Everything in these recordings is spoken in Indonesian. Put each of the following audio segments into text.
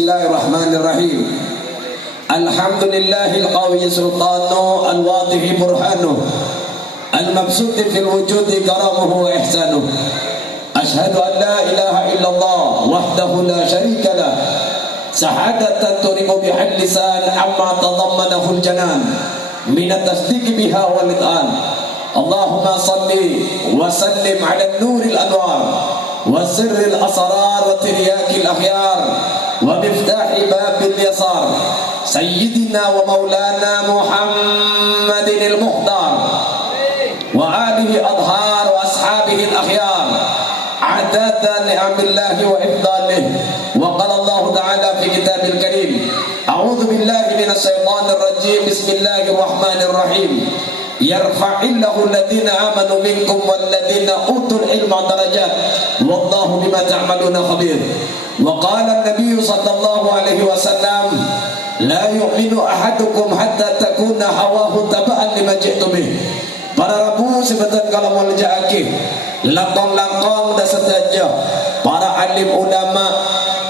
Bismillahirrahmanirrahim. Alhamdulillahil qawi sultanu al-wadih burhanu al-mabsut fil wujudi karamuhu wa ihsanuh. Ashhadu an la ilaha illallah wahdahu la syarika lah, sahadatan turimu bihal lisan amma tadammanahu al-janan min at-tasdiq biha wal it'an. Allahumma salli wa sallim ala an-nuril anwar wa sirril asrar wa tiryakil akhyar wa miftahi babil yasar sayyidina wa maulana Muhammadin al-muhdar wa alihi adhar wa ashabihi al-akhyar adada ni'amillahi wa ifdalih. Wa qala Allah ta'ala fi kitabil karim, a'udzu billahi minasy syaithanir rajim, bismillahirrahmanirrahim. Yarfa'illahu alladhina amanu minkum walladhina utul ilma darajat wallahu bima ta'maluna khabir. Wa qala an-nabiy sallallahu alaihi wasallam, la yu'minu ahadukum hatta takuna hawahu taba'an lima ji'tu bih. Para rabu sebentar kalau mau lejaki langkong-langkong dah setaja para alim ulama,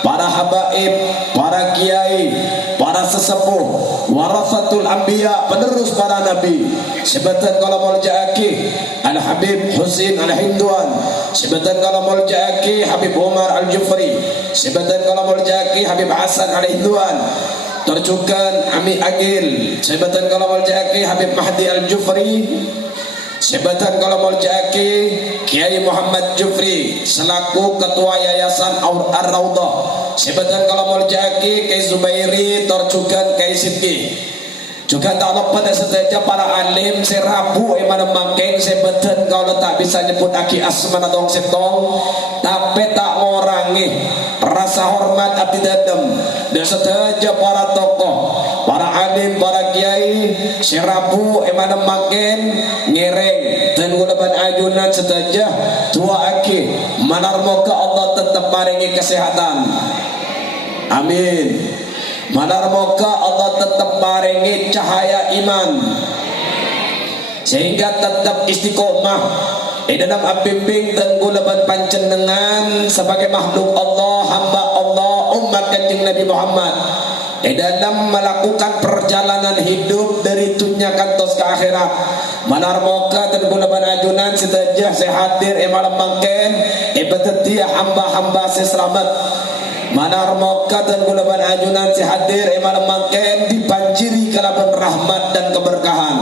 para habaib, para kiai, para sesepuh, warasatul anbiya, penerus para nabi. Sebentar kalau mau lejaki Al-Habib Husin Al-Hinduan, sebentar kalau mau lejaki Habib Umar Al-Jufri, sebentar kalau mau lejaki Habib Hasan Al-Hinduan, tercukan Ami Agil, sebentar kalau mau lejaki Habib Mahdi Al-Jufri, sebatan kalau mau jaki Kiai Muhammad Jufri selaku ketua Yayasan Ar-Raudhah, sebatan kalau mau jaki Kiai Zubairi, tercukan Kiai Sidki. Juga tak lupa dan setaja para alim serabu iman mangkeng, sebatan kalau tak bisa nyebut aki asman atau setong tapi tak ngorangi rasa hormat abdi dadem. Dan setaja para tokoh, para alim, para kiai serabu iman mangkeng ngereng dan gulaban ayunan setaja tua aki manar moga Allah tetap maringi kesehatan, amin. Manar moga Allah tetap maringi cahaya iman sehingga tetap istiqomah di dalam bimbing dan gulaban panjenengan sebagai makhluk Allah, hamba Allah, umat Kanjeng Nabi Muhammad di dalam melakukan perjalanan hidup dari dunia kantos ke akhirat. Manar moga dan gulaban ajunan setajah sehadir malam mangken ibadah hamba-hamba selamat. Manar moga dan gulaban ajunan sehadir malam mangken dibanjiri kalaban rahmat dan keberkahan.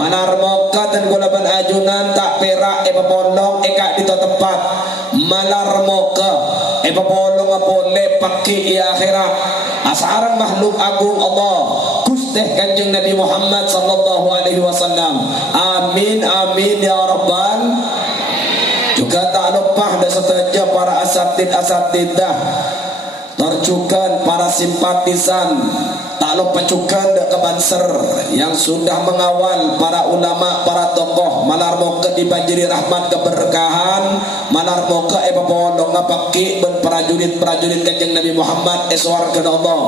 Manar moga dan gulaban ajunan tak perak pondong eka di tempat. Manar moga pondong boleh pakai di akhirat. Asaran makhluk agung Allah Gusti Kanjeng Nabi Muhammad sallallahu alaihi wasallam. Amin amin ya rabbal. Juga tak lupa dan setaja para asatid-asatidah, tercukan para simpatisan, tak lupa juga dak kebanser yang sudah mengawal para ulama, para tokoh. Manar moga dibanjiri rahmat keberkahan, manar moga pondong ngapaki ben prajurit-prajurit Kanjeng Nabi Muhammad eswarga Allah.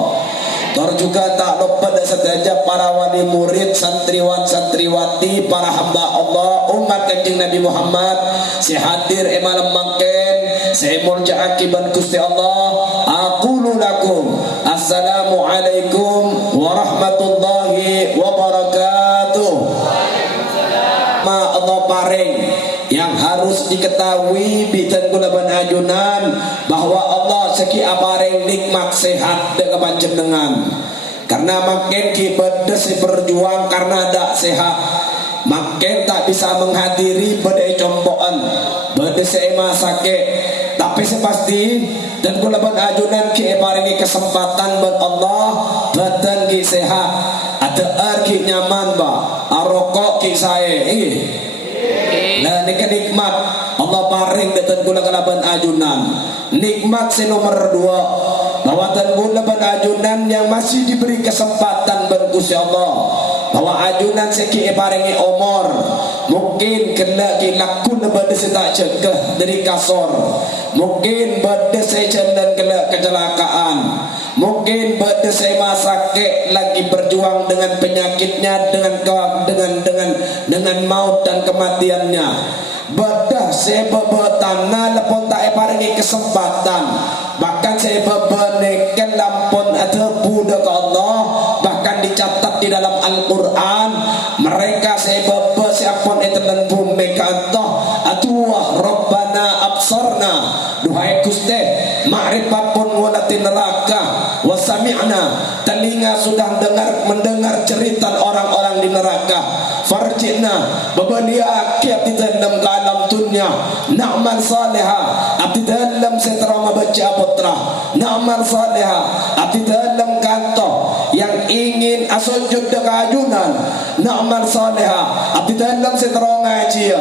Juga tak lupa dan setaja para wali murid, santriwan santriwati, para hamba Allah, umat Kanjeng Nabi Muhammad si hadir malam mangken saya murja'aki ban Gusti Allah. Aqulu lakum assalamu alaikum warahmatullahi wabarakatuh. Ma Allah paring yang harus diketahui bidan gulaban ajunan bahwa Allah seki apareng nikmat sehat dengan panjenengan. Karena makin kibedes berjuang karena tak sehat, makin tak bisa menghadiri badai compokan badai seema sakit. Tapi sepasti dan gulaban ajunan ki paringi kesempatan buat Allah badan ki sehat, ada arki nyaman ba arokok ki sae nah ini nikmat Allah paring dan gulaban ajunan. Nikmat si nomor 2 bahwa dan gulaban ajunan yang masih diberi kesempatan berkusi Allah bahwa ajunan seki paringi umur mungkin kena kilakun pada tak cegah dari kasor, mungkin pada saya jalan kena kecelakaan, mungkin pada saya sakit lagi berjuang dengan penyakitnya, dengan maut dan kematiannya. Badah saya bebetanah lepon tak paringi kesempatan, bahkan saya bebenekan neraka, wa sami'na, telinga sudah mendengar cerita orang-orang di neraka. Farji'na, bebelia akhir di dalam alam dunia, na'mal salihah, abdi dalam setera membaca putra, na'mal salihah, abdi dalam kantor yang ingin asujud dekat ajunan, na'mal salihah, abdi dalam setera ngaji,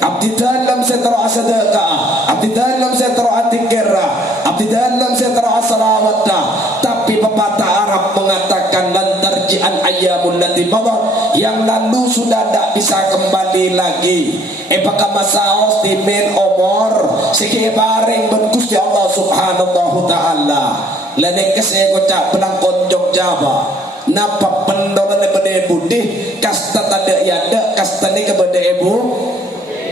abdi dalam setera sedekah, abdi dalam setera atikira, abdi dalam setera salawatna. Tapi pepatah Arab mengatakan lan tarji'an ayyamul lati madat, yang lalu sudah tak bisa kembali lagi. Apakah masaos di men omor siki bareng ben Gusti Allah Subhanahu taala. Lene kese kocak pelangkon Jogja ba. Napa pendolan bede budih kasta tanda yada kasta ni kepada ibu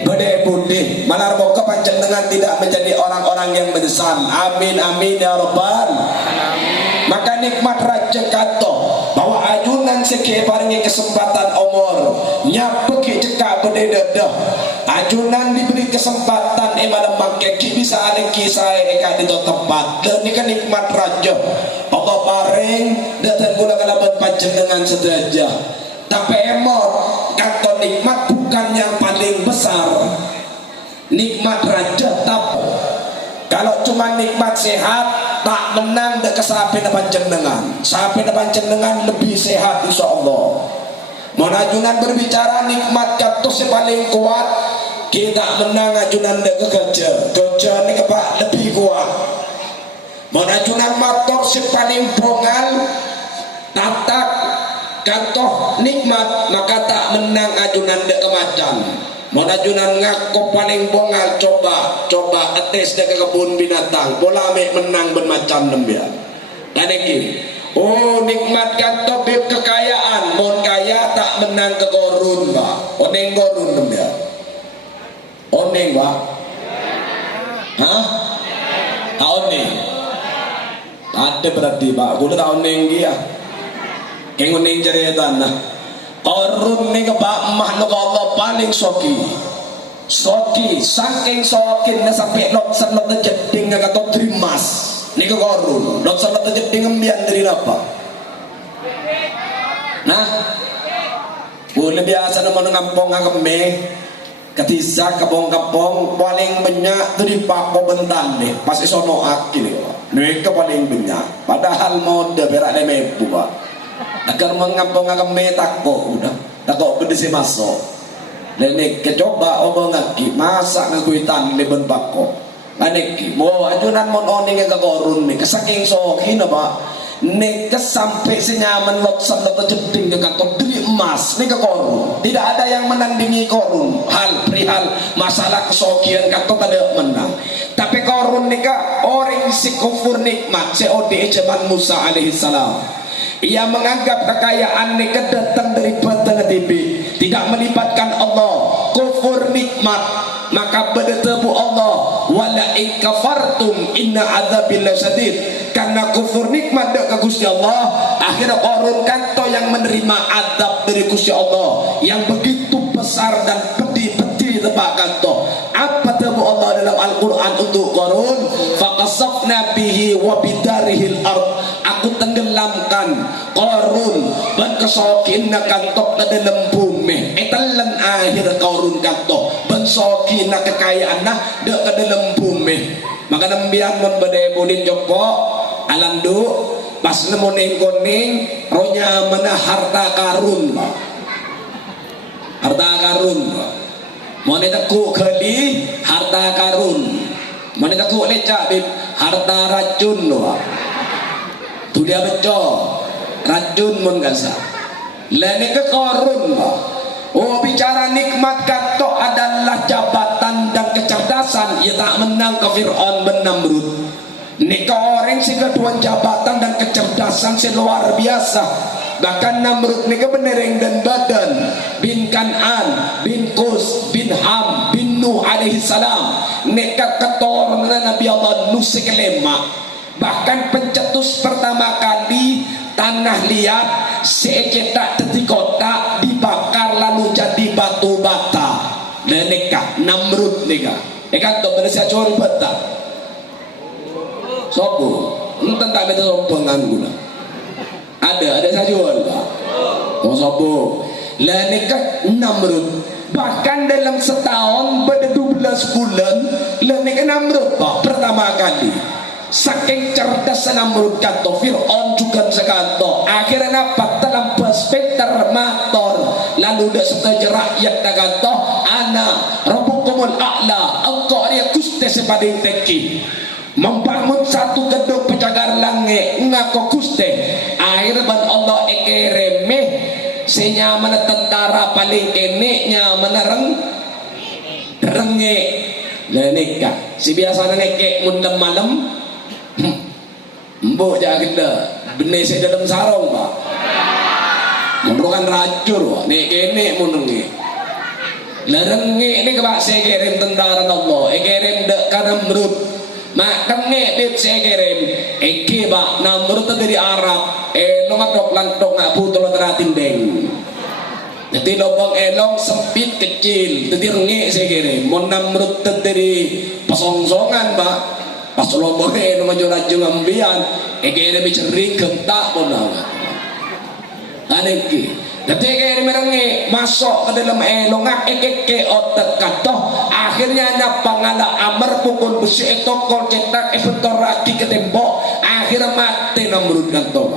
bede budih. Manar moga panjenengan tidak menjadi orang-orang yang menyesal. Amin amin ya rabbal alamin. Maka nikmat raja kato bahwa ajunan seke paringi kesempatan umur nyapeki cekak bededah ajunan diberi kesempatan malam mangkeki bisa ada kisah eka di tempat dan ini kan nikmat raja Allah paring datang pula kalaban panjenengan sederajah. Tapi emor kato nikmat bukan yang paling besar, nikmat raja. Tapi kalau cuma nikmat sehat tak menang dek kesapi depan jenengan. Sapi depan jenengan lebih sehat insyaallah. Monajunan berbicara nikmat katus yang paling kuat, kita menang ajunan dek kerja. Kerja ni kepak lebih kuat. Monajunan motor yang paling bongal, tatak katoh nikmat maka tak menang ajunan dek kemacan. Monajunan ngaku paling bongal coba ates dek kebun binatang bola mek menang bermacam nembia. Dan iki oh nikmat kanto bib kekayaan mon kaya tak menang ke gorun ba oneng gorun nembia oneng ba hah oneng ada berarti ba kudu ta oneng dia keng oneng jaretan nah. Korun ni kebak makhluk Allah paling soki saking sokin na sampai lot sanot na jeding nga kato trimas ni ke korun lot sanot na jeding ambian dari apa nah boleh biasa naman ngampong nga kami katisa kapong paling banyak tu di pako bentan deh pas isono akin mereka paling banyak padahal mode berak na mepu ba agar mengampung kami takut udah takut berdisi masuk nenek kecoba omong ngaki masak ngakuitan di benpako nenek mau ajunan mon oning ke korun nih kesaking sokin apa nek kesampai senyaman lot sandat jeding dengan diri emas nih ke korun tidak ada yang menandingi korun perihal masalah kesokian kata tidak menang tapi korun nih orang si kufur nikmat COD zaman Musa alaihissalam. Ia menganggap kekayaan ini kedatang dari batang TV, tidak melibatkan Allah, kufur nikmat, maka berdebu Allah wala in kafartum inna adzabillahi syadid. Karena kufur nikmat dak Gusti Allah, akhirnya korun kanto yang menerima adab dari Gusti Allah yang begitu besar dan pedih-pedih tebak kanto. Apa tabu Allah dalam Al-Quran untuk korun? Faqasafna bihi wa bidarihil ard. Aku tenggelamkan korun dan kesokin na kantok na dalam bumi. Etalan akhir korun kantok dan sokin na kekayaan na ke dalam bumi. Maka nambihan mon badebonin joko alandu pas nemoning koning ronya mana harta karun. Harta karun. Moneta ku keli harta karun. Moneta ku lecak harta racun loh. Tu dia beco racun mun gasa lene ke korun oh bicara nikmat kato adalah jabatan dan kecerdasan ia tak menang ke Fir'aun bin Namrud nikah orang si kedua jabatan dan kecerdasan si luar biasa bahkan Namrud nikah benereng dan badan bin Kan'an bin Kus bin Ham bin Nuh alaihissalam nikah keturunan Nabi Allah Nuh sekelema. Bahkan pencetus pertama kali tanah liat seecetak detik kota dibakar lalu jadi batu bata nekah Namrud nekah ekan to bersih curi bata sopo Entah tak ada sompengan guna. Ada saya jual Pak. Oh sopo. Lah nikah Namrud. Bahkan dalam setahun pada 12 bulan lah nikah Namrud Pak pertama kali. Saking cerdas Namrud kata Fir'aun juga sekanto. Akhirnya dapat dalam perspektif motor. Lalu dah setuju rakyat dah kata ana rabbukumul a'la. Engkau dia Gusti sepading teki. Membangun satu gedung penjagar langit ngaku Gusti. Akhirnya ban Allah remeh senyaman tentara paling keneknya menereng rengek lenika si biasa nekek mundem malam mbok jaga kita benes dalam sarung Pak memerlukan racur Pak nek kenek munenge lerengek ni ke Pak saya kirim tentara Allah kirim dek Namrud mak kengek dit saya kirim eke Pak Namrud dari Arab nongadok lantok ngak putol teratin deng jadi lubang elong sempit kecil jadi rengek saya kirim mau Namrud dari pasongsongan Pak pas lubang elong ngajur-ajur ngambian kirim bicering kentak pun aneh jadi kirim rengek masuk ke dalam elong ngak eke otak katoh akhirnya nyapangala amar pukul besi etokol cetak efetor raki ke tembok akhirnya mati Namrud kantor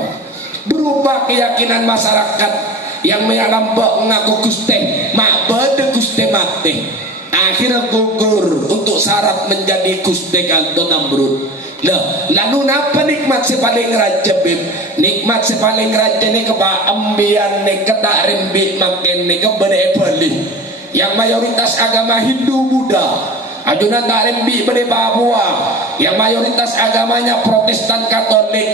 berubah keyakinan masyarakat yang mengalambak mengaku Gusti mak bade Gusti mati akhirnya gugur untuk syarat menjadi Gusti kantor Namrud lah lalu napa nikmat si paling raja bib nikmat si paling raja ni keba ambian ni ketak rimbi makin ni kebede beli yang mayoritas agama Hindu Buddha ajunan tak rimbi bede Papua yang mayoritas agamanya Protestan Katolik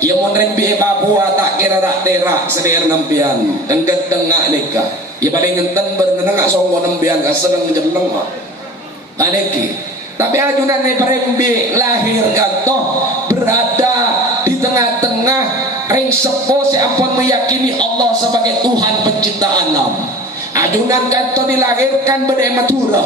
yang mau rimbi Papua tak kira rak terak selir nampian engget tengah nikah ya paling ngenten berenang songgo nampian keseneng jeneng mak adeki tapi ajunan ni rimbi lahir kantoh berada di tengah-tengah ring sepo siapa meyakini Allah sebagai Tuhan pencipta alam ajunan kanto dilahirkan bedai Madura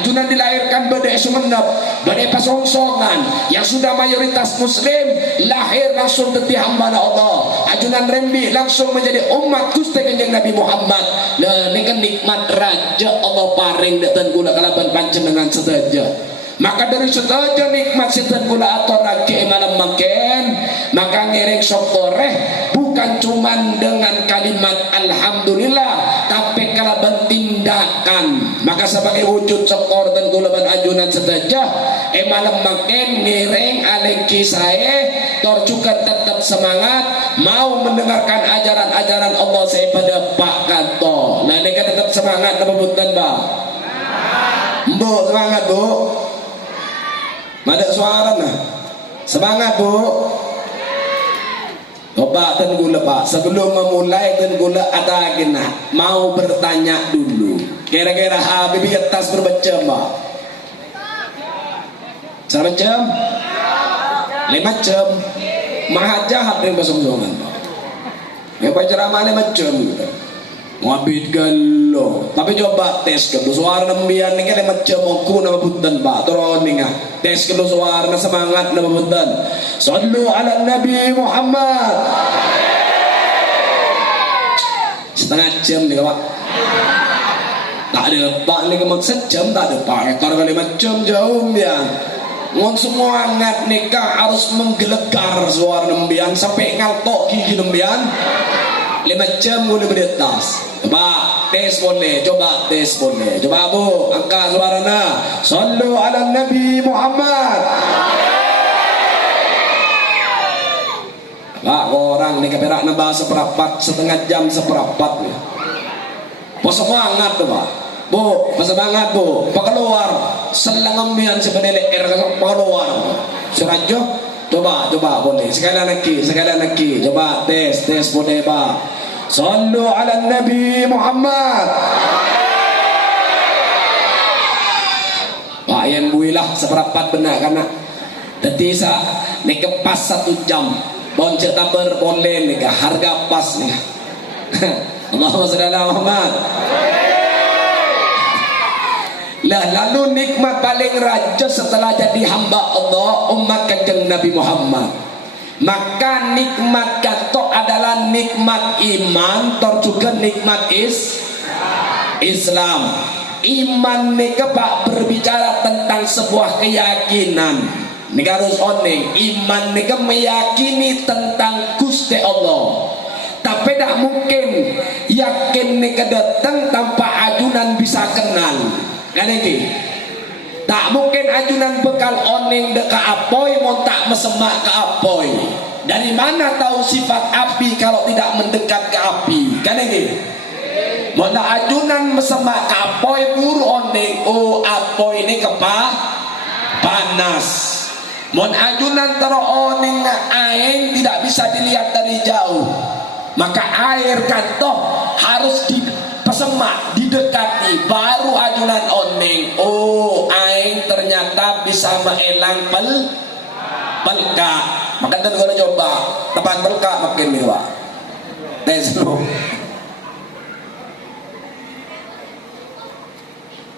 ajunan dilahirkan bedai Sumenep bedai Pasongsongan yang sudah mayoritas muslim lahir langsung jadi hamba Allah ajunan rembi langsung menjadi umat Gusti Kanjeng Nabi Muhammad nah ini kan nikmat raja Allah paring dan gula kalaban panjenengan sedaja maka dari sedaja nikmat sedan gula atau lagi malam makin maka ngiring syukureh bukan cuman dengan kalimat alhamdulillah tapi kalaban tindakan maka sebagai wujud syukur dan gula ajunan sedaja malam makin ngiring aleki saya tor juga tetap semangat mau mendengarkan ajaran-ajaran Allah saya pada Pak Kanto nah ini kan tetap semangat nama butan Mbak Mbok semangat Bu ada suara nah semangat Bu coba dan gula Pak sebelum memulai dan gula ada gina mau bertanya dulu kira-kira Habib atas berbaca Mbak sama jam 5 jam maha jahat yang basong-basongan ya baca ramah 5 jam ngabit galo tapi coba tes ke suara nembian ni kan 5 jam aku nama punten Pak turun ni tes ke suara semangat nama punten sallu ala Nabi Muhammad setengah jam ni Pak tak ada Pak ni kemak sejam tak ada Pak kalau 5 jam jauh ya ngon semua ngat nikah harus menggelegar suara nembian sampai ngaltok gigi nembian 5 jam boleh beratas coba tes boleh coba tes boleh coba Bu angkat suaranya sallu ala Nabi Muhammad Pak orang ni keperak nambah seperapat setengah jam seperapat ya semangat tu Pak Bu semangat Bu Pak keluar selangambian sebenarnya Pak keluar surajo coba boleh sekali lagi coba tes boleh Pak sallu ala Nabi Muhammad Pak yang builah seperapat benar karena jadi ni kepas 1 jam boncet taber boleh ni harga pas ni Allahumma salli ala Muhammad lah lalu nikmat paling raja setelah jadi hamba Allah umat Kanjeng Nabi Muhammad Maka nikmat kanto adalah nikmat iman, juga nikmat Islam. Iman nika pak berbicara tentang sebuah keyakinan. Nika harus oning. Iman nika meyakini tentang Gusti Allah. Tapi tak mungkin yakin nika datang tanpa ajunan bisa kenal. Kan ini? Tak mungkin ajunan bekal oning deka apoy mau tak mesemak ke apoy. Dari mana tahu sifat api kalau tidak mendekat ke api? Kan ini? Mana ajunan mesemak ke apoy buru oning. Oh apoy ini panas. Mon ajunan tero oning aing tidak bisa dilihat dari jauh. Maka air kantoh harus dipesemak, didekati, baru ajunan oning. Oh aing ternyata bisa meelang pelka. Maka kita kalau coba tepan pelka makin nih pak. Teslo.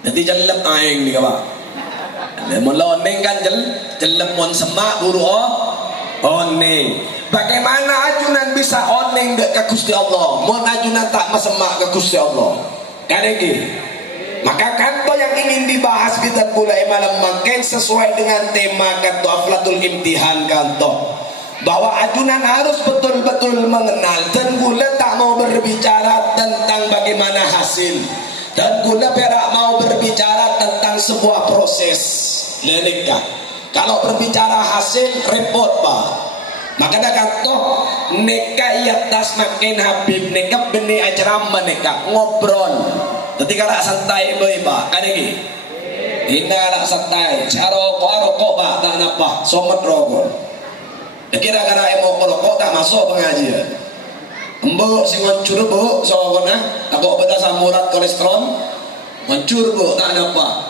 Jadi jelek aing nih pak. Mon oning kan jelek mon semak buru oning. Bagaimana ajunan bisa oning dek ke Gusti Allah? Mon ajunan tak mesemak ke Gusti Allah. Kan iki. Maka kanto yang ingin dibahas kita mulai malam makin sesuai dengan tema kanto aflatul imtihan kanto. Bahwa ajunan harus betul-betul mengenal dan gula tak mau berbicara tentang bagaimana hasil. Dan gula perak mau berbicara tentang sebuah proses. Lenika. Kalau berbicara hasil repot pak. Maka dah kata neka iatas makin habib neka beni ajaran neka ngobrol. Jadi kalau santai boy pak kan ini. Ini kalau santai. Cara rokok pak tak napa somat rokok. Kira-kira emo rokok tak masuk pengajian. Mbok sing ngoncur bu soalnya aku beda samurat kolesterol ngoncur bu tak napa.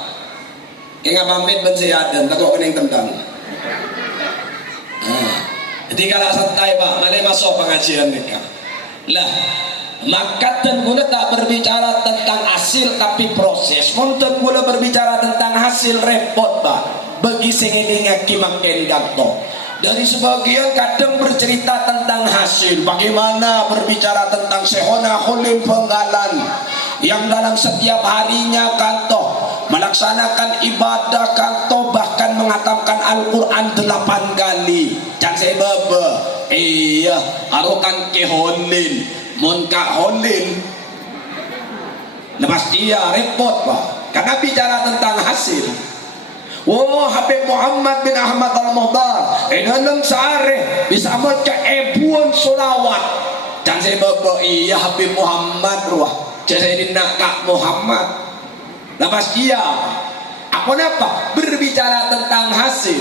Kena pamit bensehat dan takut kening tendang. Jadi kalau santai pak, mana masuk pengajian mereka. Lah, maka dan guna tak berbicara tentang hasil tapi proses. Monten guna berbicara tentang hasil repot pak. Bagi sengini ngaki makin ganto. Dari sebagian kadang bercerita tentang hasil. Bagaimana berbicara tentang Sehona Hulim Penggalan yang dalam setiap harinya kanto melaksanakan ibadah kanto bahkan mengatamkan Al-Quran 8 kali. Jangan saya bebe. Iya, harukan ke holil, monka holil. Lepas dia repot pak. Karena bicara tentang hasil. Wah, Habib Muhammad bin Ahmad Al-Muhtar dalam sehari bisa baca ebuan solawat. Jangan saya bebe. Iya, Habib Muhammad ruah. Jangan saya dinak Kak Muhammad. Lepas dia apa napa berbicara tentang hasil,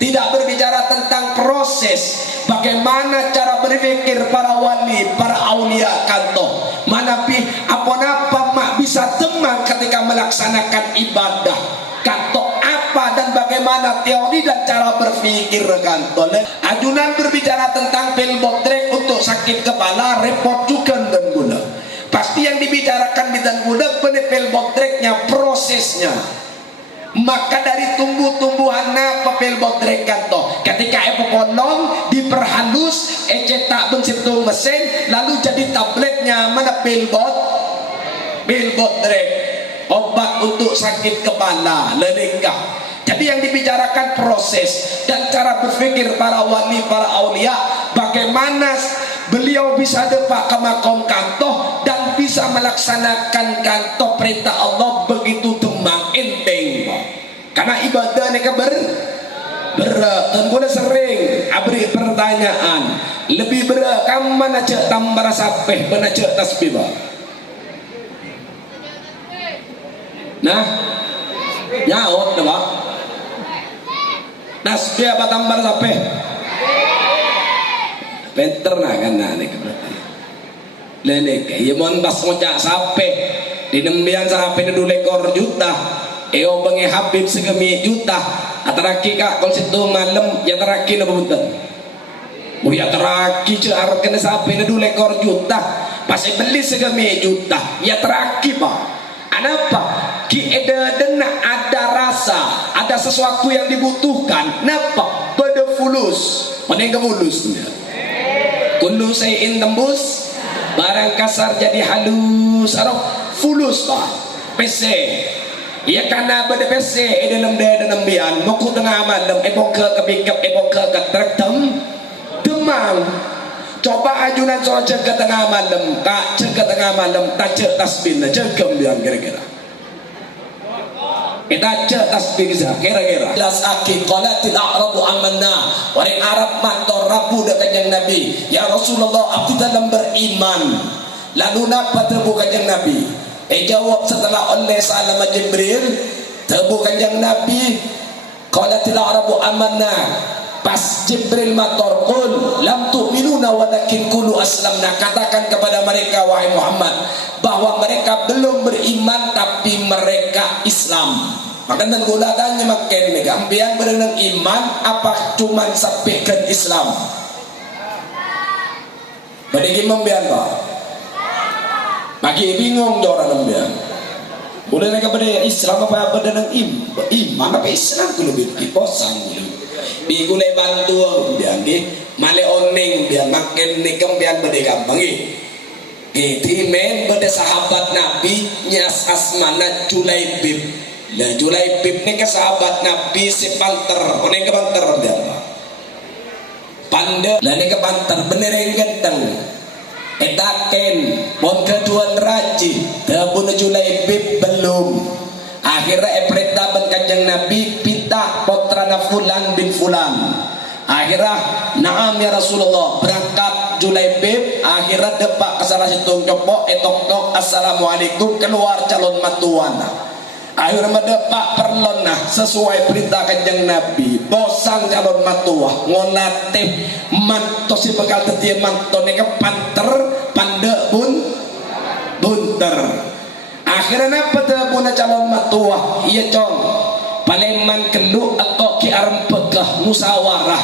tidak berbicara tentang proses. Bagaimana cara berpikir para wali, para aulia kanto. Mana pi apa napa mak bisa tenang ketika melaksanakan ibadah kanto apa dan bagaimana teori dan cara berpikir kanto. Ajunan berbicara tentang pil botrek untuk sakit kepala repot juga dan guna. Pasti yang dibicarakan di dan guna penepel botreknya prosesnya. Maka dari tumbuh-tumbuhan papel botrek kanto. Ketika epopolong diperhalus, cetak bensitung mesin, lalu jadi tabletnya mana pil botrek. Obat untuk sakit kepala, lenikah. Jadi yang dibicarakan proses dan cara berpikir para wali, para aulia. Bagaimana beliau bisa depak ke makom kanto dan bisa melaksanakan kanto perintah Allah begitu demang enteng. Karena ibadah mereka berat dan gue sering abri pertanyaan lebih berat kamu mana cek tambah sapeh mana cek tasbih bah. Nah nyaut dah pak tasbih apa tambah sapeh Peter nah kan nah nih berarti. Lelek, iya mon bas ngocak sape, di nembian sape dulu lekor juta, eo bengi Habib segemi juta, ataraki kak kalau situ malam ya teraki na bubuntan, oh ya teraki car kena sape dulu lekor juta, pasti beli segemi juta, ya teraki pak, apa? Ki ada dena ada rasa, ada sesuatu yang dibutuhkan, napa? Pada fulus. Mana yang fulus tu ya? Kullu sayin tembus, barang kasar jadi halus. Arok fulus pak. PC. Ya karena pada PC dalam daya dalam bian. Muku tengah malam. Eboke kebikap eboke ketretem demang. Coba ajunan soal cek ke tengah malam, tak cek ke tengah malam, tak cek tasbih, cek kemudian kira-kira. Kita cek tasbih kira-kira. Las akid qalatil a'rabu amanna. Orang Arab mator rabu dekat kanjeng Nabi. Ya Rasulullah, aku dalam beriman. Lalu napa tebu kanjeng Nabi? Jawab setelah oleh salam Jibril, tebu kanjeng Nabi. Qalatil a'rabu amanna. Pas Jibril mator qul lam tu'minuna walakin qulu aslamna, katakan kepada mereka wahai Muhammad bahwa mereka belum beriman tapi mereka Islam. Maka dan gula tanya makin ni gambian berenang iman apa cuma sampaikan Islam. Bagi membian pak bagi bingung orang membian udah mereka pada Islam apa berenang iman apa Islam tu lebih posang digulai bantu biang ge male oneng biang makin nikam biang bade gampang ge timen bade sahabat Nabi nyas asmana Julaibib. Lah Julaibib ni ke sahabat Nabi si panter oneng ke panter biang pande lah ni ke panter bener yang ganteng etaken pon keduan raji tabun Julaibib belum. Akhirnya perintah kanjeng Nabi pinta putrana fulan bin fulan. Akhirnya naam ya Rasulullah berangkat Julaibib. Akhirnya depak ke salah situng copok etok assalamualaikum keluar calon matuan. Akhirnya mendepak perlon nah sesuai perintah kanjeng Nabi. Bosang calon matuah ngolatih manto si bekal tetie manto neka panter pande bunter. Akhirnya napa puna calon matuah iya cong paleman kelu atau ki aram pegah musawarah.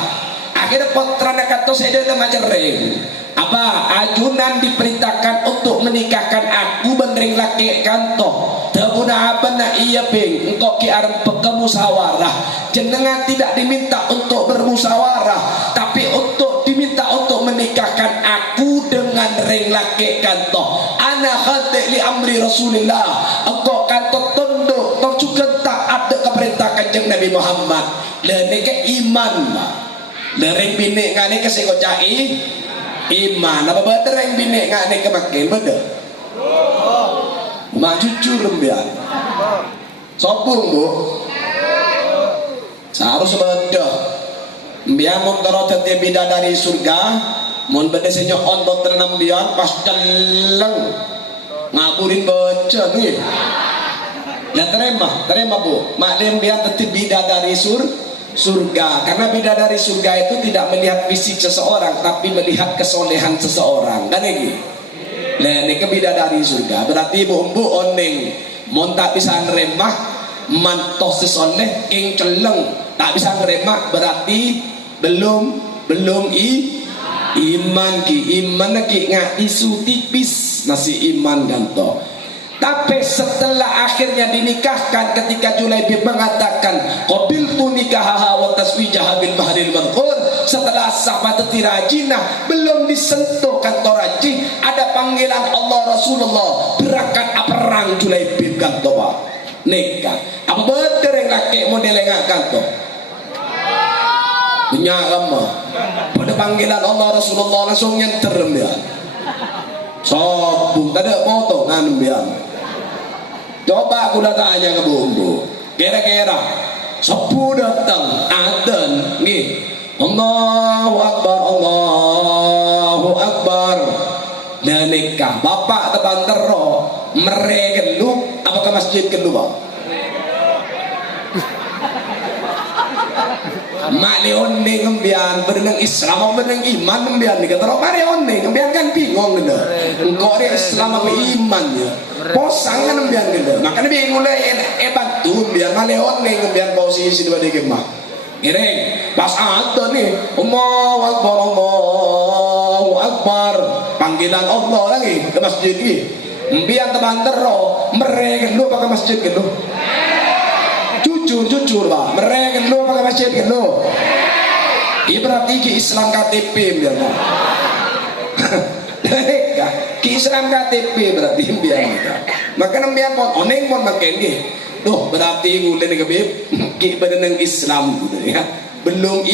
Akhirnya putrana kato saya dia macereng apa ajunan diperintahkan untuk menikahkan aku bendering laki kanto tabuna apa na iya ping engkau ki aram pegah musawarah. Jenengan tidak diminta untuk bermusawarah tapi untuk diminta untuk menikahkan aku dengan ring laki kanto. Ana khati li amri Rasulillah. Engkau kanto tunduk tok juga taat ke perintah kanjeng Nabi Muhammad. Lene ke iman pak. Lereng bini ngane ke sekocai iman. Apa bener yang bini ngane ke makin bener. Mak jujur rembian. Sopung bu. Seharus bener. Biar mau terotet bidadari surga. Mon beda senyo ontot terenam biar pas celeng ngaburin baca nih. Ya terima bu. Maklum biar tetap bidadari surga. Karena bidadari surga itu tidak melihat fisik seseorang tapi melihat kesolehan seseorang. Kan ini? Nah ini bidadari surga. Berarti bu oneng mon tak bisa neremah mantos sesoleh king celeng tak bisa neremah berarti belum iman ki nggak isu tipis nasi iman ganto. Tapi setelah akhirnya dinikahkan ketika Julaibib mengatakan qabiltu nikahaha wa taswijaha bil mahril madhkur, setelah sahabat tirajina belum disentuh kantor raji ada panggilan Allah Rasulullah berangkat perang Julaibib ganto pak nikah apa bener yang laki model yang kanto menyagama pada panggilan Allah Rasulullah langsung nyenter dia sobung tak ada potongan dia. Coba aku tanya ke bumbu kira-kira sepuh datang adan nih Allahu Akbar dan nikah bapak teban tero mereka lu apakah masjid kedua mak leon nih ngembian berenang Islam atau berenang iman ngembian nih kata orang leon nih ngembian kan bingung gitu engkau dia Islam apa iman ya posang kan ngembian gitu makanya bingung lah bantu biar mak leon nih ngembian posisi dua di gemah ini pas ada nih Allahu Akbar panggilan Allah lagi ke masjid ini ngembian teman tero mereka lu pakai masjid gitu jujur pak mereka lu pakai masjid gitu berarti ki Islam KTP biar ki Islam KTP berarti biar maka nambian pon oneng pon makin ki tuh berarti bulan ke bib ki badan Islam ya belum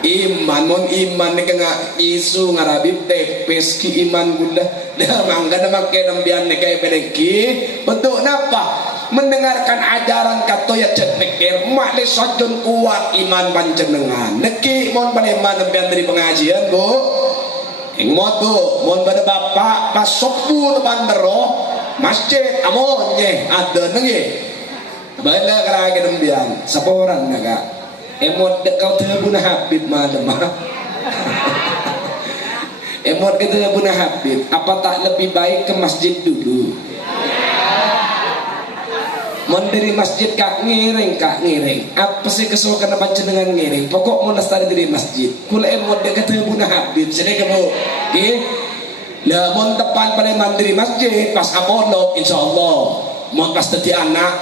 iman mon iman ni kena isu ngarabi tepes ki iman gula dah mangga dah makin nambian ni kaya beleki untuk napa mendengarkan ajaran kato ya cek mikir mak le sojun kuat iman panjenengan neki mon paneman nambian dari pengajian bu ingmot bu mon pada bapak pasok bu depan dero masjid amon ye ada nengi bala keragi nambian saporan naga emot kau terbuna Habib malam emot kita terbuna Habib apa tak lebih baik ke masjid dulu mon dari masjid kak ngiring apa sih kesukaan apa jenengan ngiring pokok mon lestari dari masjid kula emot dek terbuna Habib sedek kamu okay? Lah mon tepan pada mandiri masjid pas apolog insyaallah mon pas tadi anak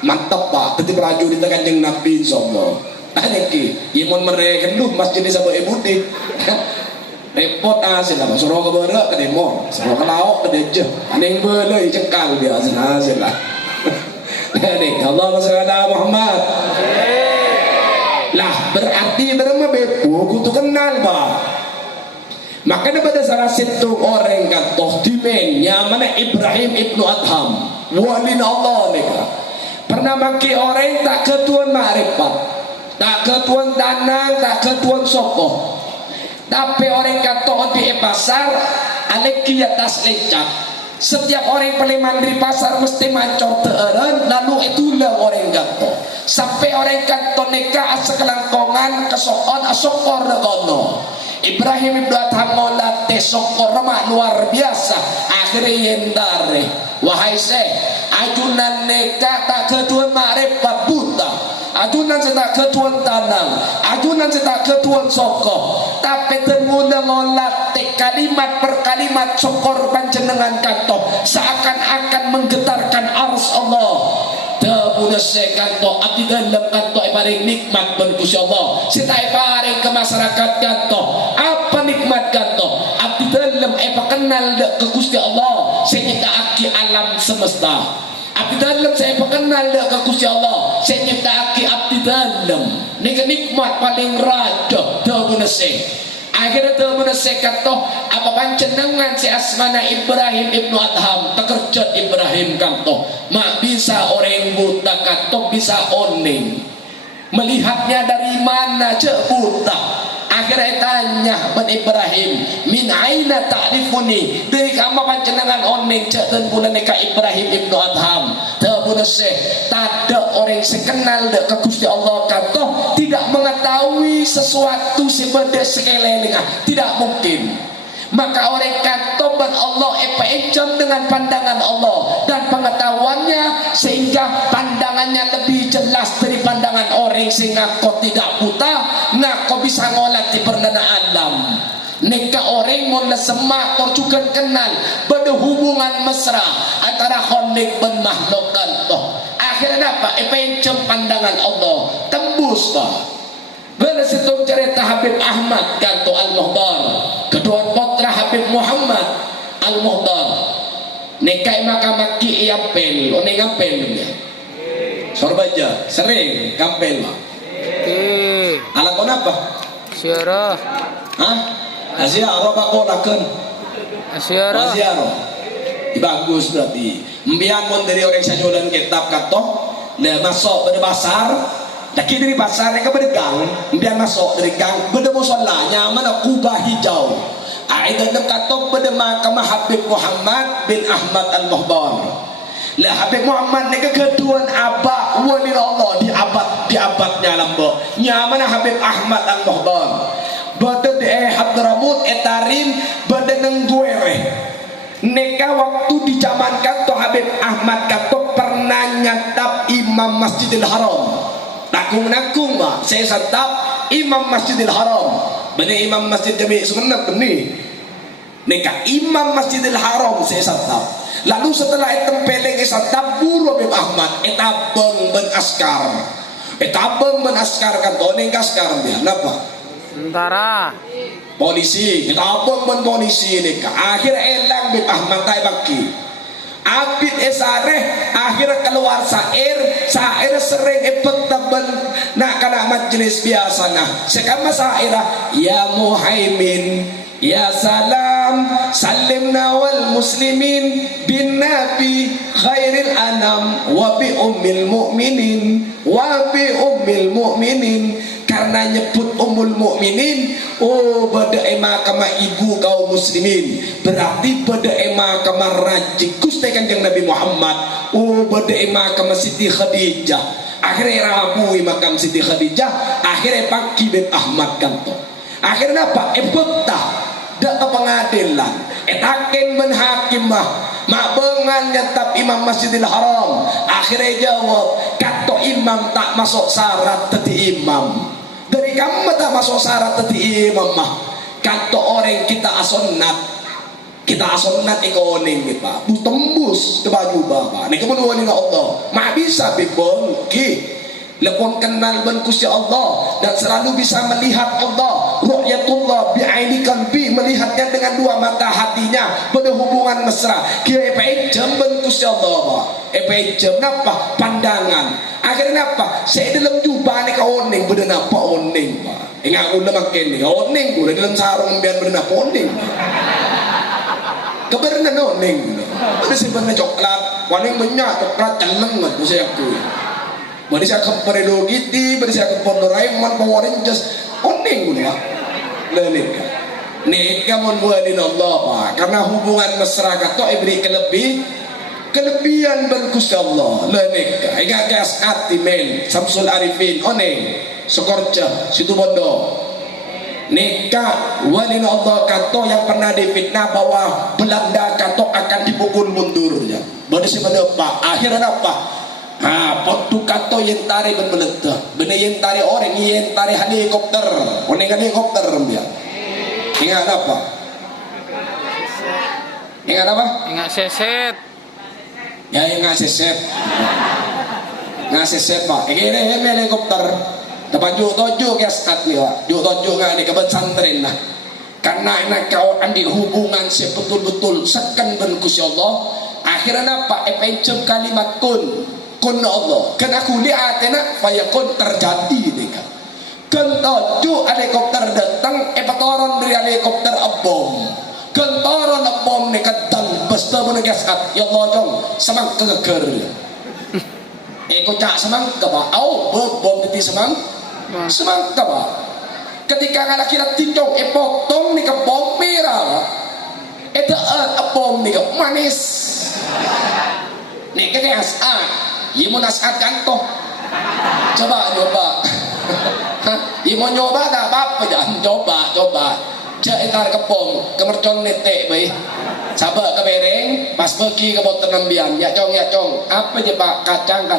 mantap pak tadi prajurit kanjeng Nabi insyaallah aneki imon mereka lu masjid di sabuk ibu di repot asin lah suruh ke bawah ke demo suruh ke lauk ke dejah aneh boleh cekal dia asin lah nih Allah masyarakat Muhammad lah berarti berapa bepu kutu kenal pak makanya pada salah satu orang kata dimennya mana Ibrahim ibnu Adham walin Allah nih pernah maki orang tak ketuan ma'rifat tak ketuan tanang tak ketuan sokoh tapi orang kata di pasar aleki atas lecak setiap orang peleman di pasar mesti mancor teeren lalu itulah orang kata sampai orang kata neka sekelangkongan kesokon asokor rekono Ibrahim ibnu Adham ngolat sokor mak luar biasa akhirnya yendare wahai ajunan neka tak ketuan ma'rifat buta ajunan setak ketuan tanang ajunan setak ketuan sokoh tapi termula ngolat kalimat per kalimat sokor panjenengan kanto seakan-akan menggetarkan ars Allah tebuda sekanto abdi dalam kanto ibaring nikmat benkusi Allah sita ibaring ke masyarakat kanto apa nikmat kanto abdi dalam kenal ke Gusti Allah sehingga aki alam semesta abdi dalam saya kenal ke Gusti Allah saya nyiptaki abdi dalam nikmat paling raja tebuda akhirnya tebuda kata apa panjenengan si asmana Ibrahim ibnu Adham tekerjat Ibrahim kanto mak bisa orang buta kanto bisa oning melihatnya dari mana cek buta akhirnya tanya ben Ibrahim min aina ta'rifuni dari kama panjenengan oning cek dan bulan neka Ibrahim ibnu Adham tebuda tak ada orang sekenal dek ke Gusti Allah kanto tidak mengetahui sesuatu sebeda sekeliling tidak mungkin maka orang kanto ben Allah encam dengan pandangan Allah dan pengetahuannya sehingga pandangannya lebih jelas dari pandangan orang sehingga kau tidak buta kau bisa ngolat di perdana alam neka orang mau semak juga kenal pada hubungan mesra antara khonik ben makhluk kanto akhirnya apa encam pandangan Allah tembus pak bila situ cerita Habib Ahmad kanto Al-Muhdar kedua putra Habib Muhammad Al-Muhdar nekai makamaki iampel o nengampel niya sorbaja sering kampel ma alam ko napa Asyara asyara ba ko laken asyara bagus berarti mbiyan mon dari orang sajulan kitab kato na masuk pada pasar laki dari pasar mereka berdagang biar masuk dari gang benda musolanya mana kubah hijau aidan katok pada mahkamah Habib Muhammad bin Ahmad Al-Muhdar lah Habib Muhammad mereka ketuan abad wali Allah di abadnya lambo nyamana Habib Ahmad Al-Muhdar bada Hadramut etarin bada nengguere neka waktu dijamankan to Habib Ahmad katok pernah nyatap Imam Masjidil Haram nakung mak saya santap Imam Masjidil Haram benar Imam Masjid Jami' sebenarnya benih neka Imam Masjidil Haram saya santap lalu setelah tempeleng santap buru Habib Ahmad etabeng ben askar kan to neng askar dia napa Tentara. Polisi, kita apa pun polisi ni ka. Akhir elang bit Ahmad Tai Baki. Abid esareh akhir keluar sair sering epektaben nak kana majlis biasa nah. Sekama sairah ya Muhaimin ya salam salimna wal muslimin bin nabi khairil anam wa bi ummil mu'minin karena nyebut ummul mukminin, oh bada ema kama ibu kaum muslimin, berarti bada ema kama raji Gusti Kanjeng Nabi Muhammad, oh bada ema kama Siti Khadijah. Akhirnya rabu makam Siti Khadijah, akhirnya pagi bin Ahmad kanto. Akhirnya apa? Ebetah dak ke pengadilan, etaken ben hakimah mak bengan nyetap imam Masjidil Haram. Akhirnya jawab kato imam tak masuk syarat tadi imam. Dari kamu tak masuk syarat tadi imam mah. Kato orang kita asonat ikoning kita bu tembus ke baju bapa. Nih kemudian Allah mak bisa bibon ki. Lepon kenal ben Gusti Allah dan selalu bisa melihat Allah, ru'yatullah bi'aini qalbi, melihatnya dengan dua mata hatinya, berhubungan mesra. Kira jam ben Gusti Allah, jam napa pandangan. Akhirnya apa? Saya dalam jubah ni kau oning, beden apa oning, Pak. Ingat ulah makin ni oning, ulah dalam sarung biar beden apa oning. Kebenaran oning. Ada sebenarnya coklat, warna banyak coklat caleng mat saya aku. Bari saya ke Hello Kitty, bari saya ke Doraemon, Power Rangers, oning guna. Lelit kan. Nika mon buatin Allah Pak, karena hubungan masyarakat tu ibri kelebihan berkusti Allah. Lelit kan. Ingat gas hati men, Samsul Arifin, oning, Sokorja, Situ Bondo. Nika walin Allah kato yang pernah difitnah bahwa Belanda kato akan dipukul mundurnya. Bari sebenarnya Pak, akhirnya apa? Pottu kato yang tarik ben meledah. Bener yang tarik orang yang tarik helikopter. Oning helikopter dia. Ingat apa? Ingat apa? Ingat seset. Ya ingat seset. Ingat seset Pak. Ini helikopter. Dapat juk gaskat ni Pak. Juk ngani ke pesantren lah. Karena nak kau andi hubungan sebetul-betul sekan ben Gusti Allah. Akhirnya apa? Epencem kalimat kun Allah, kan aku lihat nak fayakun terjadi ni kan. Kentoju helikopter datang, petoron dari helikopter abom. Kentoron abom ni kadang besta menegaskan, ya Allah jom semang kegeger. Eko cak semang kaba, au bom titi semang kaba. Ketika anak kita tinjau, potong ni kebom merah. Itu abom ni manis. Ni kan Ia mau nasihat kantoh. Coba. Ia mau nyoba tak apa-apa jangan coba. Cek itar kepong, kemercon netek baik. Sabar ke bereng, pas pergi ke boten nambian. Ya cong. Apa je Pak? Kacang.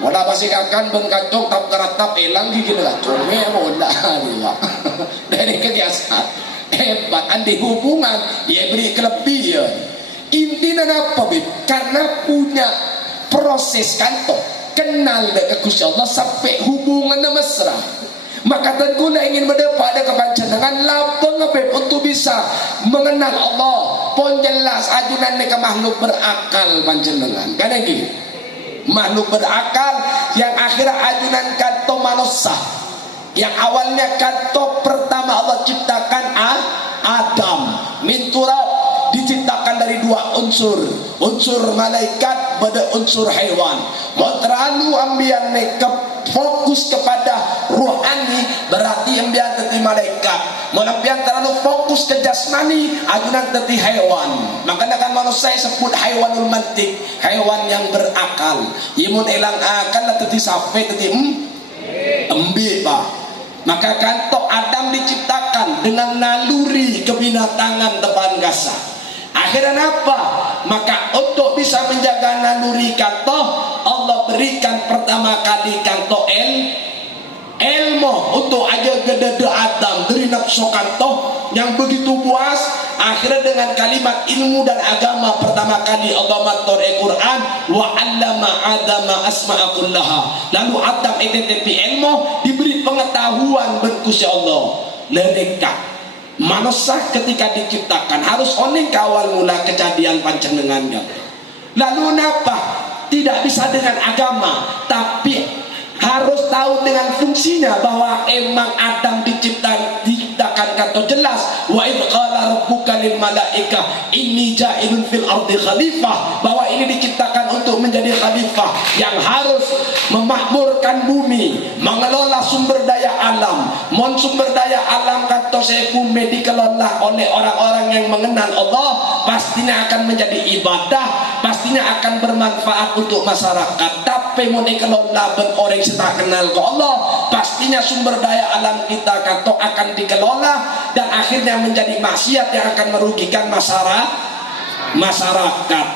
Mula pasti akan ben kacang tap keratap elang gigi kacang. Mula ni Pak. Dari kegiatan hebat andi hubungan, ia beri kelebihan. Intinya apa Bib? Karena punya proses kantor kenal dengan Gusti Allah sampai hubungan mesra. Maka tentu ingin mendapat ada kepanjangan lapang Bib untuk bisa mengenal Allah. Pun jelas ajunan mereka makhluk berakal panjenengan. Kan lagi makhluk berakal yang akhirnya ajunan kantor manusia. Yang awalnya kantor pertama Allah ciptakan Adam min turab, diciptakan dari dua unsur malaikat pada unsur haiwan. Mau terlalu ambian mereka fokus kepada ruhani berarti ambian teti malaikat. Mau ambian terlalu fokus ke jasmani ajunan teti haiwan. Makanya kan manusia sebut haiwanul mantik, haiwan yang berakal. Imun elang akal lah teti sampai teti embi Pak. Maka kantok Adam diciptakan dengan naluri kebinatangan depan kasar. Akhirnya apa? Maka untuk bisa menjaga naluri kantoh, Allah berikan pertama kali kantoh ilmu untuk aja gede Adam dari nafsu kantoh yang begitu puas. akhirnya dengan kalimat ilmu dan agama pertama kali Allah matur Al-Quran wa 'allama adama asma'a kullaha. Lalu Adam tepi ilmu diberi pengetahuan berkusi Allah. Lereka manusia ketika diciptakan harus oning kawal mula kejadian panjenengan. Lalu napa? Tidak bisa dengan agama, tapi harus tahu dengan fungsinya bahwa emang Adam diciptakan kata jelas wa idh qala rabbuka lil malaika inni ja'ilun fil ardi khalifah, bahwa ini diciptakan untuk menjadi khalifah yang harus memakmurkan bumi, mengelola sumber daya alam. Mon sumber daya alam kata saya bumi dikelola oleh orang-orang yang mengenal Allah, pastinya akan menjadi ibadah, pastinya akan bermanfaat untuk masyarakat. Tapi mau dikelola ben orang tak kenal ke Allah, pastinya sumber daya alam kita kata akan dikelola dan akhirnya menjadi maksiat yang akan merugikan masyarakat.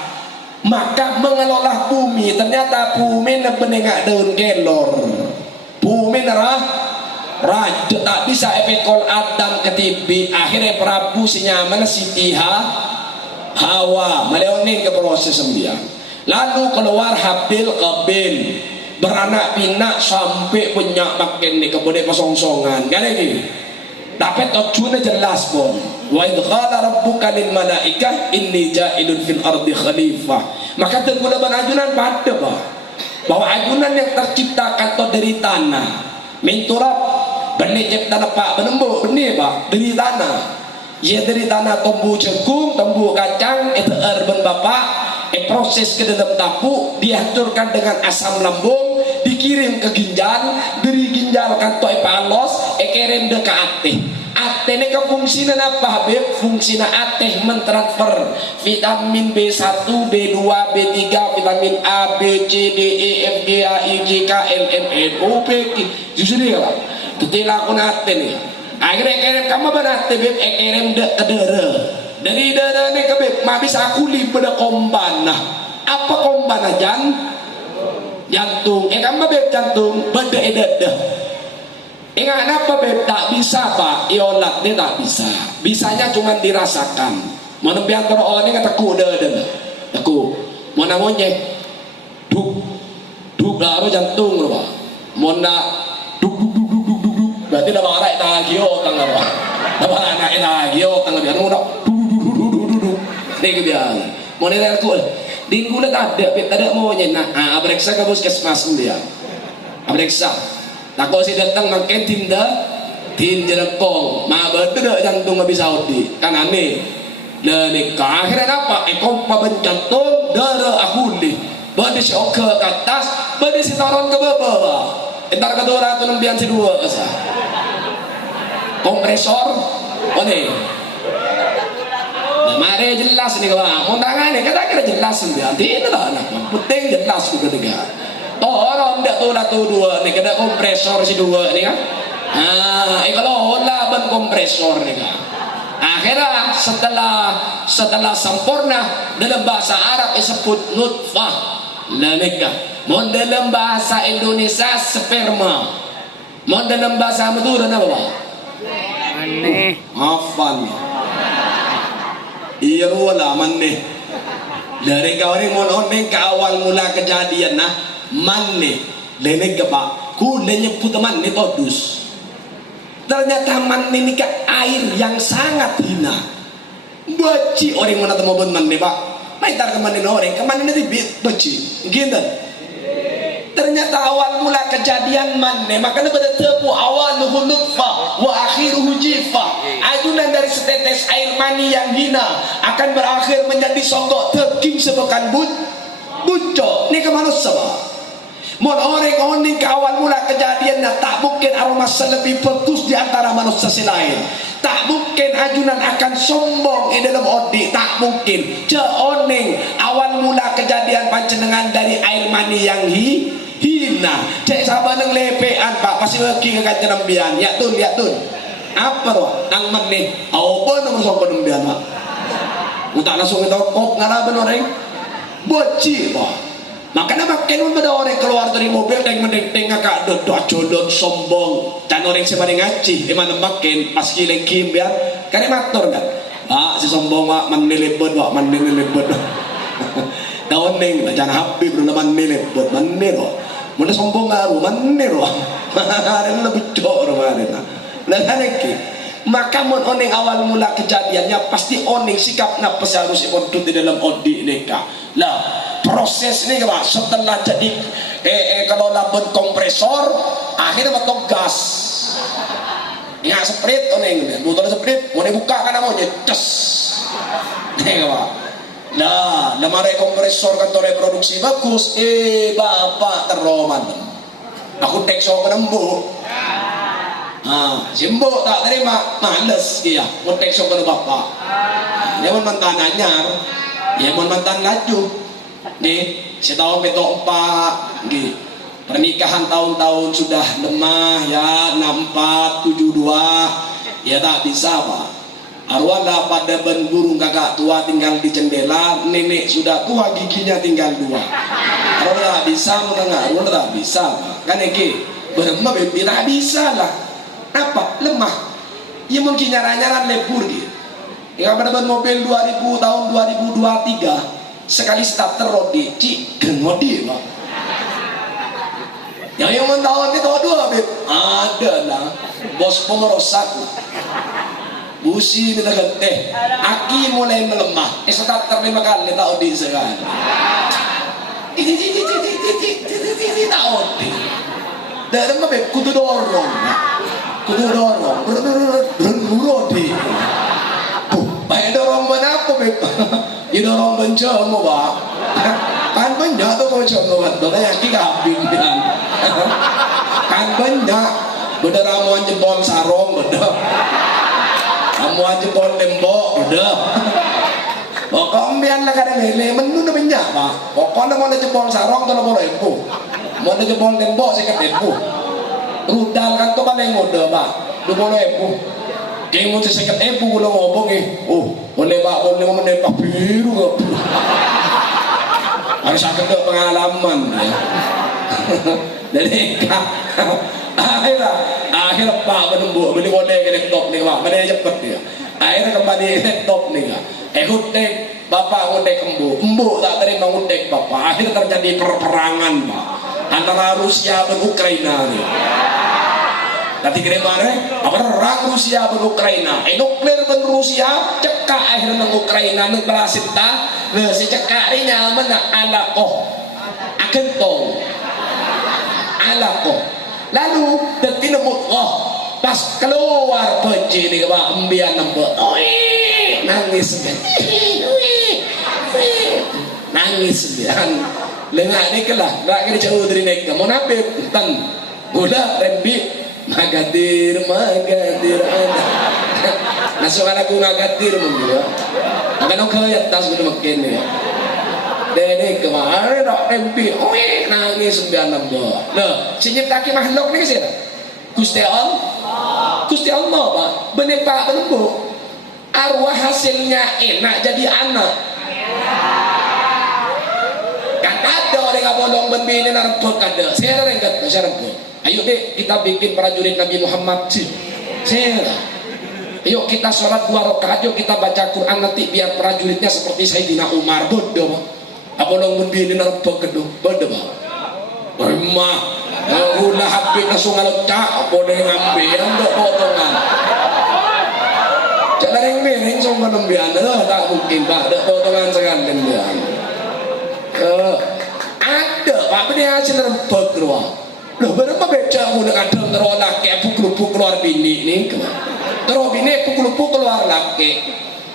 Maka mengelola bumi, ternyata bumi nebenengak daun kelor, bumi nerah raja tak bisa epekol Adam ketibi. Akhirnya Prabu sinyaman Siti Hawa meleonin ke proses sembilan. Lalu keluar Habil Qabil, beranak pinak sampai punya makin nih kemudian kesongsongan kan lagi. Dapat tujuannya jelas pun. Wa idh qala rabbuka lil malaikah inni ja'ilun fil ardi khalifah. Maka terguna ajunan pada bahwa ajunan yang terciptakan dari tanah minturab benih cipta pak benembu benih pak dari tanah. Ya dari tanah tumbuh jagung, tumbuh kacang, itu erben bapak. Proses ke dalam tapu dihancurkan dengan asam lambung, dikirim ke ginjal, dari ginjal kanto palos, kirim de ke ate. Ate ini ke fungsinya apa Habib? Fungsinya ate mentransfer vitamin B1, B2, B3, vitamin A, B, C, D, E, F, G, A, I, J, K, L, M, N, O, P, Q. Justru dia lah. Tutilah aku ate nih. Akhirnya kirim kamu berate Habib, kirim de ke dere. Dari dada ni kebib, ma bisa kuli pada komban. Nah, apa komban aja? Jantung. Kamu beb jantung, beda dada. Ingat apa beb? Tak bisa pak. Iolat ni tak bisa. Bisanya cuma dirasakan. Mana biar teror ni kata ku dada. Aku, mana monyet, duk dah jantung loh. Mana duk. Berarti dah marah tak gio tangga loh. Dah marah tak gio tangga biar ngono. Nih dia, mau nilai aku, di gula tak ada maunya nak, abreksa ke puskesmas dia, abreksa, tak kau si datang makan tin jelekong, ma betul jantung habis Saudi, kan aneh, dan akhirnya apa? Kompa bencantung, darah aku ni, berarti si oke ke atas, berarti si taron ke bawah, entar kedua ratus lembian si dua asa, kompresor, oke. Mari jelas nih kawan, mau tangannya kata-kata jelas nanti itu lah anak, penting jelas juga tiga. Orang tidak tuh latu dua nih, kena kompresor si dua nih kan. Kalau olah ban kompresor nih kan. Akhirnya setelah sempurna dalam bahasa Arab disebut nutfah, lanika. Mau dalam bahasa Indonesia sperma, mau dalam bahasa Madura apa? Aneh. Afan. Iya wala maneh dari kau ni mau neng ke awal mula kejadian nah maneh lene kepak ku nyebut teman ni todus ternyata maneh ni ke air yang sangat hina beci orang mana temu ben maneh pak maitar ke maneh orang ke maneh nanti beci gitu. Ternyata awal mula kejadian maneh makanya pada tepu awal nutfah wa akhiruhu jifah. Ajunan dari setetes air mani yang hina akan berakhir menjadi songgok terking sebekan buncok. Ini ke manusia mon orang ke awal mula kejadian tak mungkin aroma lebih bagus di antara manusia lain. Tak mungkin ajunan akan sombong di dalam odi, tak mungkin. Oneng awal mula kejadian panjenengan dari air mani yang hina. Cek sabar neng lepean pak pasti lagi ke kajian nembian. Ya tun. Apa roh? Nang meneh. Apa nang sombong nembian pak? Utak langsung itu kok ngaraben orang. Boci pak. Makanya makin pada orang keluar dari mobil dan mendeng ngakak dodot sombong dan orang sebalik ngaji emang makin pas kileng kim ya karena matur kan si sombong man nilipod man nilipod. Daon ning jangan habib lu man nilipod man niro. Muna sombong ngaru man niro. Ada lebih cok rumahnya. Lahaneki. Maka mon oning awal mula kejadiannya pasti oning sikapnya pesarus ikut di dalam odi neka. Lah proses ini apa? Setelah jadi kalau labun kompresor akhirnya betul gas. Ya sprit oning, botol sprit mau dibuka kan mau nyetes. Nih apa? Nah, lemari kompresor kantor reproduksi bagus. Bapak teroman. Aku tekso penembu. Simbo tak terima, males dia. Mau tekso ke bapak. Dia mau mantan anyar, dia mau mantan laju. Nih, setahun betok 4, gitu. Pernikahan tahun-tahun sudah lemah ya 64, 72, ya tak bisa pak. Arwah lah pada ben burung kakak tua tinggal di jendela, nenek sudah tua giginya tinggal 2. Arwah tak bisa menengah, arwah tak bisa pak. Kan eki, beremah bebi tak bisa lah. Apa? Lemah. Ya mungkin nyara-nyara lebur dia. Ya pada ben mobil 2000 tahun 2023 sekali start terodi, cik gengodi pak. Yang tahun itu 2 beb ada lah bos pemerosak lah busi kita gede aki mulai melemah start terlima kali tahu di sekarang tahu di dari mana beb kudu dorong berurodi bayar dorong benapa beb ya dorong bencong pak kan banyak tuh kau coba buat yang kita habis kan banyak beda ramuan jempol sarong beda ramuan jempol tembok beda pokoknya lah kadang ini menu dah banyak pak pokoknya mau jempol sarong tuh mau lembu mau jempol tembok saya kat lembu rudal kan tuh paling muda pak lu mau lembu kayak mau saya kat lembu lu ngobong boleh pak boleh mau menembak biru kok harus ada pengalaman ya. Jadi akhirnya pak menembuk beli boleh ke laptop nih pak mana cepet dia akhirnya kembali laptop nih kak ngutek bapak ngutek embu tak terima ngutek bapak akhirnya terjadi perperangan pak antara Rusia dan Ukraina nih. Nanti kemarin perang Rusia dan Ukraina nuklir dan Rusia cekak akhirnya dengan Ukraina dengan Pelasita si cekak ini nyaman alakoh akentong alakoh lalu detik nemut pas keluar peci nih pak embian nembok nangis nangis embian lengah nih kelah nak kira jauh dari nek mau nabe tan gula rembi magadir ada nasuk anakku magadir mungkin akan kaya tas udah makin ya dene kemarin dok rembi nangis 96 nah si nyiptake makhluk nih sih Gusti Allah pak bener pak benembu arwah hasilnya enak jadi anak kan ada orang yang bolong berbini narempot kada saya renggat saya rempot. Ayo deh kita bikin prajurit Nabi Muhammad sih. Ayo kita sholat 2 rakaat, yuk kita baca Quran nanti biar prajuritnya seperti Sayyidina Umar. Bodoh, apa long membini narpo kedua, bodoh bah. Emah, ulah habis langsung ngalocak, boleh ngambil, enggak potongan. Jangan ring sama nembian, tak mungkin pak, ada potongan sekanten dia. Ada, pak benih hasil rempot keluar. Loh berapa beca udah kadang terus laki pukul keluar bini nih terus bini pukul keluar laki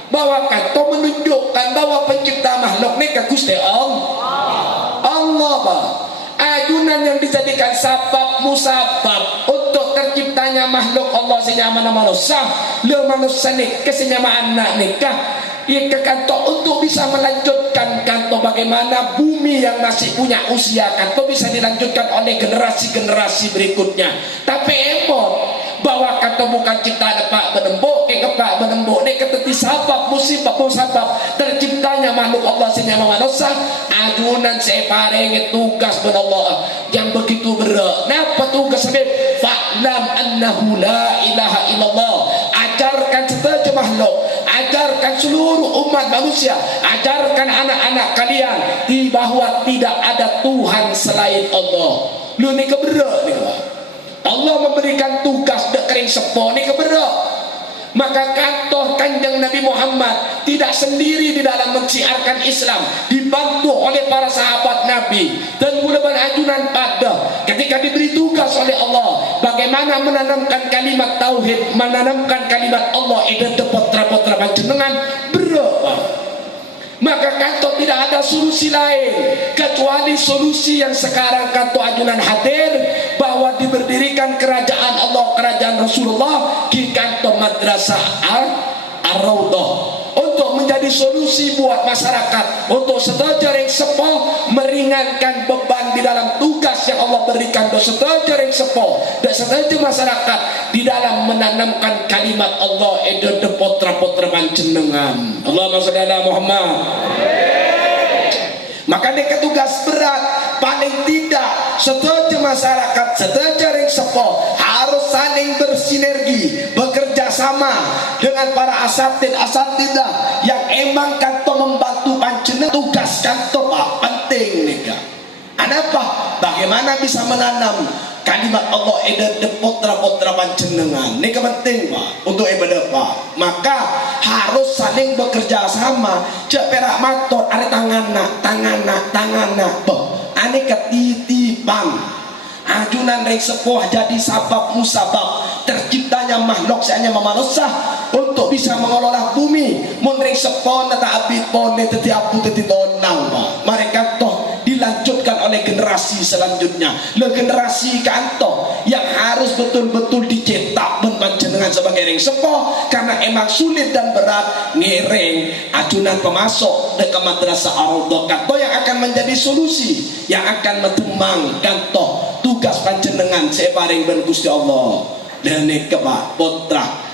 bahwa kata menunjukkan bahwa pencipta makhluk nih ke Gusti Allah pak ajunan yang dijadikan sabab musabab untuk terciptanya makhluk Allah senyaman manusia le manusia nih kesenyaman anak nikah ia kantor untuk bisa melanjutkan kantor bagaimana bumi yang masih punya usia kantor bisa dilanjutkan oleh generasi-generasi berikutnya. Tapi emang bahwa kantor bukan ciptaan pak menembuk, pak menembuk, keteti sabab musibah musabab terciptanya makhluk Allah senyaman manusia. Ajunan saya paring tugas pada Allah yang begitu berat. Napa tugas sebab fa'lam annahu la ilaha illallah. Ajarkan setiap makhluk, ajarkan ajarkan seluruh umat manusia, ajarkan anak-anak kalian di bahwa tidak ada Tuhan selain Allah. Lu ni keberak ni Pak. Allah memberikan tugas dek kering sepo ni keberak. Maka kantor kanjeng Nabi Muhammad tidak sendiri di dalam mensiarkan Islam, dibantu oleh para sahabat Nabi dan Gulaban Ajunan pada ketika diberi tugas oleh Allah bagaimana menanamkan kalimat tauhid, menanamkan kalimat Allah ida potra-potra panjenengan berapa. Maka kantor tidak ada solusi lain kecuali solusi yang sekarang kantor Ajunan hadir, bahwa diberdirikan kerajaan Allah, kerajaan Rasulullah di kantor Madrasah Ar-Raudhah untuk menjadi solusi buat masyarakat untuk sedajaring sepo meringankan beban di dalam tugas yang Allah berikan do sedajaring sepo dan sedajar masyarakat di dalam menanamkan kalimat Allah edo de potra-potra panjenengan. Allahumma sholli ala Muhammad. Maka dia tugas berat, paling tidak sedajar masyarakat, sedajaring sepo harus saling bersinergi, bekerja sama dengan para asatidah yang emang kantor membantu panjenengan. Tugas kantor Pak penting nih Kak. Apa? Bagaimana bisa menanam kalimat Allah eda de potra-potra panjenengan. Ini penting Pak untuk ibadah Pak. Maka harus saling bekerja sama. Cek perak matot ada tangan boh. Ane ketitipan. Ajunan reng sepuh jadi sabab musabab terciptanya makhluk seanya manusia untuk bisa mengelola bumi. Mun reng sepuh nata abid pon teti apu teti tonang Pak. Mereka toh dilanjutkan oleh generasi selanjutnya. Le generasi kantor yang harus betul-betul dicetak panjenengan sebagai reng sepuh karena emang sulit dan berat ngereng ajunan pemasok dekat Madrasah Ar-Raudhah kantor yang akan menjadi solusi yang akan metemang kantor tugas panjenengan separing ben Gusti Allah dan kepak putra